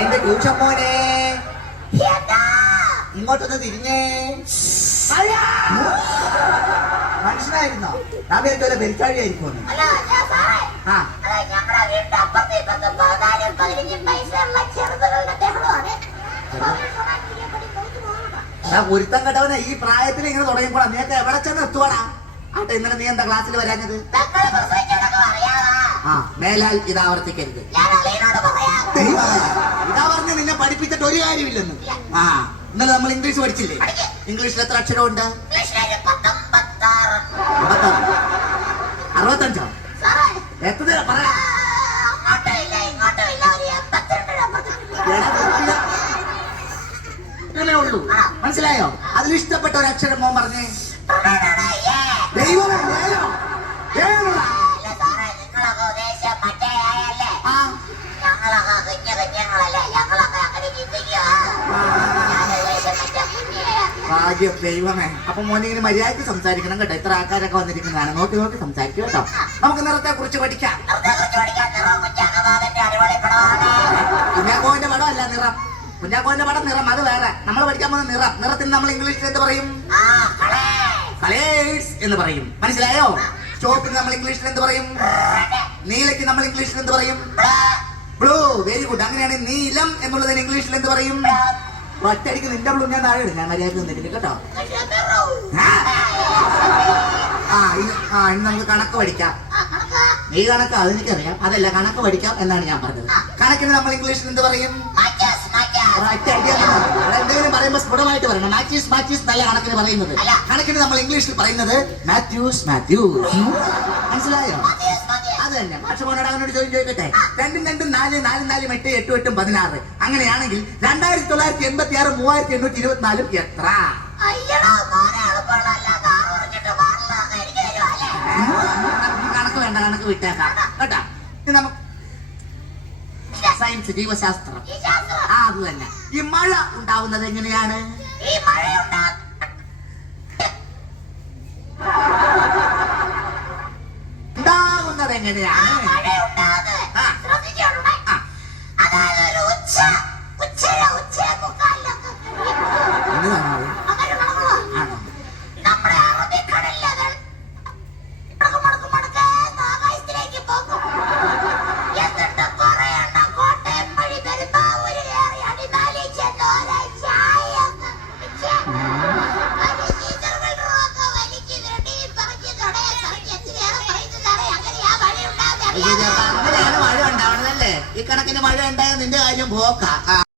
എന്റെ ട്യൂഷൻ മോനെ ഇങ്ങോട്ടൊന്ന് തിരിഞ്ഞേ. മനുഷ്യനായിരുന്നോ? ഞാൻ പേര് പെരിച്ചാഴിയായിരിക്കും. ഒരുത്തം കേട്ടവനെ ഈ പ്രായത്തിൽ ഇങ്ങനെ തുടങ്ങിയപ്പോഴാ നീക്ക് എവിടെ ചെന്ന് എത്തുവാടാ? ആട്ടെ, ഇന്നലെ നീ എന്താ ക്ലാസ്സിൽ വരാഞ്ഞത്? മേലാൽ ഇതാവർത്തിക്കരുത്. ഇതാ പറഞ്ഞ് നിന്നെ പഠിപ്പിച്ചിട്ട് ഒരു കാര്യമില്ലെന്ന്. ഇന്നലെ നമ്മൾ ഇംഗ്ലീഷ് പഠിച്ചില്ലേ? ഇംഗ്ലീഷിൽ എത്ര അക്ഷരമുണ്ട്? 65. എത്ര പറയാ? ഇങ്ങനെ ഉള്ളൂ, മനസ്സിലായോ? അതിലിഷ്ടപ്പെട്ട ഒരു അക്ഷരം മോൻ പറഞ്ഞേ. ദൈവമേ, ഭാഗ്യം ദൈവമേ. അപ്പൊ മോനിങ്ങനെ മര്യാദയ്ക്ക് സംസാരിക്കണം കേട്ടോ. ഇത്ര ആൾക്കാരൊക്കെ വന്നിരിക്കുന്നതാണ്. നോക്കി നോക്കി സംസാരിക്കും കേട്ടോ. നമുക്ക് നിറത്തെ കുറിച്ച് പഠിക്കാം. കുഞ്ഞാക്കോന്റെ പടം അല്ല നിറം. കുഞ്ഞാക്കോന്റെ പടം നിറം, അത് വേറെ. നമ്മൾ പഠിക്കാൻ പോകുന്ന നിറം. നിറത്തിന് നമ്മൾ ഇംഗ്ലീഷിൽ എന്ത് പറയും? കളേഴ്സ് എന്ന് പറയും. മനസ്സിലായോ? ചോപ്പിന് നമ്മൾ ഇംഗ്ലീഷിൽ എന്ത് പറയും? നീലയ്ക്ക് നമ്മൾ ഇംഗ്ലീഷിൽ എന്ത് പറയും? ബ്ലൂ. Very good. അങ്ങനെയാണെങ്കിൽ നീലം എന്നുള്ളതിന് ഇംഗ്ലീഷിൽ എന്ത് പറയും? ഒറ്റയടിക്ക് നിന്റെ ബ്ലൂ ഞാൻ താഴെ ഇടും. ഞാൻ മര്യാദ വന്നിട്ടില്ല കേട്ടോ. ഇന്ന് നമുക്ക് കണക്ക് പഠിക്കാം. നീ കണക്ക് അതെനിക്കറിയാം. അതല്ല, കണക്ക് പഠിക്കാം എന്നാണ് ഞാൻ പറഞ്ഞത്. കണക്കിന് നമ്മൾ ഇംഗ്ലീഷിൽ എന്ത് പറയും? എന്തെങ്കിലും പറയുമ്പോ സ്ഫുടമായിട്ട് പറയണം. മാത്യൂസ് മാത്യൂസ് നല്ല കണക്കിന് പറയുന്നത്. കണക്കിന് നമ്മൾ ഇംഗ്ലീഷിൽ പറയുന്നത് മാത്യൂസ് മാത്യൂസ്. മനസ്സിലായോ? അത് തന്നെ. മാഷമോനോട് അവനോട് ചോദിക്കട്ടെ. 2 2 4 4 4 8 8 8 16. അങ്ങനെയാണെങ്കിൽ 2986 3824 എത്ര? കണക്ക് വേണ്ട, കണക്ക് വിട്ടേക്കാം കേട്ടാ. നമുക്ക് സയൻസ്, ജീവശാസ്ത്രം. അത് തന്നെ. ഈ മഴ ഉണ്ടാവുന്നത് എങ്ങനെയാണ്? ഉണ്ടാവുന്നത് എങ്ങനെയാണ്? അങ്ങനെയാണ് മഴ ഉണ്ടാവണതല്ലേ? ഈ കണക്കിന് മഴ ഉണ്ടായാൽ നിന്റെ കാര്യം പോക്കാം.